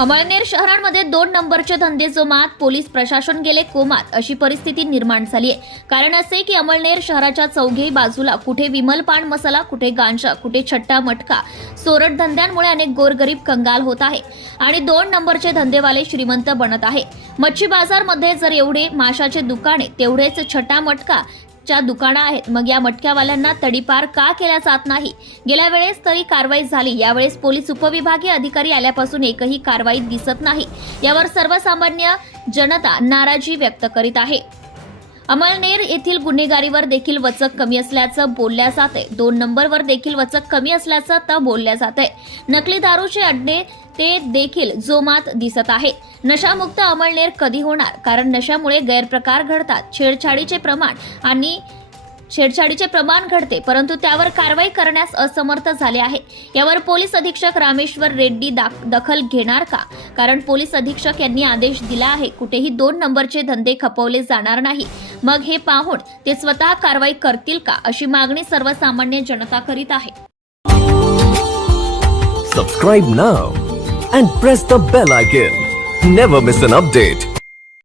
अमळनेर शहरांमध्ये दोन नंबरचे धंदे जोमात पोलीस प्रशासन गेले कोमात अशी परिस्थिती निर्माण झाली आहे. कारण असे की अमळनेर शहराच्या चौघेही बाजूला कुठे विमल पान मसाला कुठे गांजा कुठे छट्टा मटका सोरट धंद्यांमुळे अनेक गोरगरीब कंगाल होत आहे. आणि दोन नंबरचे धंदेवाले श्रीमंत बनत आहे. मच्छी बाजारमध्ये जर एवढे माशाचे दुकाने तेवढेच छटा मटका च्या दुकानं आहेत. मग या मटक्यावाल्यांना तडीपार का केला जात नाही? गेल्या वेळेस तरी कारवाई झाली. यावेळेस पोलीस उपविभागीय अधिकारी आल्यापासून एकही कारवाई दिसत नाही. यावर सर्वसामान्य जनता नाराजी व्यक्त करीत आहे. अमळनेर येथील गुन्हेगारीवर देखील वचक कमी असल्याचं बोलल्या जाते. दोन नंबरवर देखील वचक कमी असल्याचं तर बोलल्या जाते. नकली दारूचे अड्डे ते देखील जोमात दिसत आहे. नशामुक्त अमळनेर कधी होणार? कारण नशामुळे गैरप्रकार घडतात. छेडछाडीचे प्रमाण आणि छेडछाडीचे प्रमाण घडते परंतु त्यावर कारवाई करण्यास असमर्थ झाले आहे. यावर पोलीस अधीक्षक रामेश्वर रेड्डी दाख- दखल घेणार का? कारण पोलीस अधीक्षक यांनी आदेश दिला आहे कुठेही दोन नंबरचे धंदे खपवले जाणार नाही. मग हे पाहून ते स्वतः कारवाई करतील का अशी मागणी सर्वसामान्य जनता करीत आहे. Subscribe now and press the bell icon never miss an update